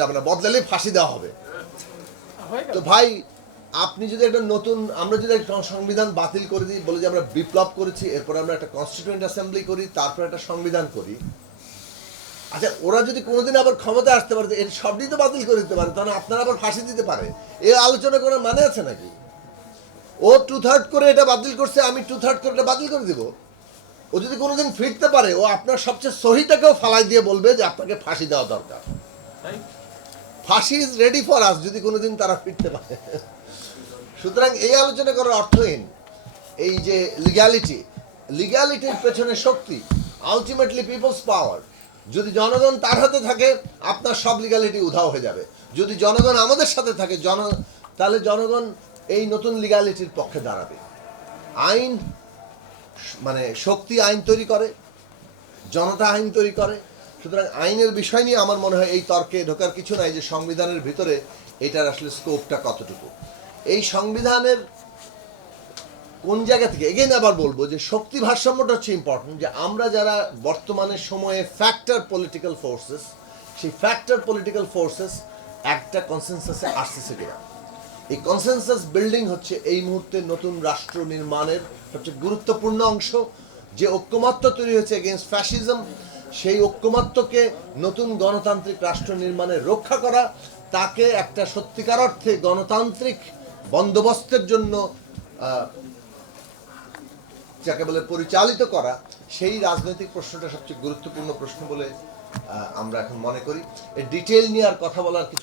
যাবে না, বদলালে ফাঁসি দেওয়া হবে। তো ভাই আপনি যদি একটা নতুন, আমরা যদি একটা সংবিধান বাতিল করে দিই, বলে যে আমরা বিপ্লব করেছি, এরপরে আমরা একটা কনস্টিটিউয়েন্ট অ্যাসেম্বলি করি, তারপর একটা সংবিধান করি, আচ্ছা ওরা যদি কোনোদিন আবার ক্ষমতা আসতে পারে এর সবই তো বাতিল করে দিতে পারে, তাহলে আপনারা আবার ফাঁসি দিতে পারে, এই আলোচনা করার মানে আছে নাকি? ও 2/3 করে এটা বাতিল করছে, আমি 2/3 করে এটা বাতিল করে দিব। ও যদি কোনোদিন ফিরতে পারে, ও আপনার সবচেয়ে সহিটাকেও ফালাই দিয়ে বলবে যে আপনাকে ফাঁসি দেওয়া দরকার। ফাঁসি ইজ রেডি ফর আস যদি কোনোদিন তারা ফিরতে পারে। সুতরাং এই আলোচনা করার অর্থহীন। এই যে লিগ্যালিটির পেছনে শক্তি, আলটিমেটলি পিপলস পাওয়ার। যদি জনগণ তার হাতে থাকে, আপনার সব লিগ্যালিটি উধাও হয়ে যাবে। যদি জনগণ আমাদের সাথে থাকে, তাহলে জনগণ এই নতুন লিগ্যালিটির পক্ষে দাঁড়াবে। আইন মানে শক্তি আইন তৈরি করে, জনতা আইন তৈরি করে। সুতরাং আইনের বিষয় নিয়ে আমার মনে হয় এই তর্কে ঢোকার কিছু নাই যে সংবিধানের ভিতরে এটার আসলে স্কোপটা কতটুকু। এই সংবিধানের কোন জায়গা থেকে, এগেইন আবার বলবো যে শক্তি ভারসাম্যটা হচ্ছে ইম্পর্টেন্ট, যে আমরা যারা বর্তমানের সময়ে ফ্যাক্টর পলিটিক্যাল ফোর্সেস, সেই ফ্যাক্টর পলিটিক্যাল ফোর্সেস একটা কনসেনসাসে আসতেছে কিনা। এই কনসেনসাস বিল্ডিং হচ্ছে এই মুহূর্তে নতুন রাষ্ট্র নির্মাণের সবচেয়ে গুরুত্বপূর্ণ অংশ। যে ঐক্যমত্য তৈরি হয়েছে এগেইনস্ট ফ্যাসিজম, সেই ঐক্যমত্যকে নতুন গণতান্ত্রিক রাষ্ট্র নির্মাণে রক্ষা করা, তাকে একটা সত্যিকার অর্থে গণতান্ত্রিক বন্দোবস্তের জন্য যাকে বলে পরিচালিত করা, সেই রাজনৈতিক প্রশ্নটা সবচেয়ে গুরুত্বপূর্ণ প্রশ্ন বলে আমরা এখন মনে করি। এর ডিটেল নিয়ে আর কথা বলার কিছু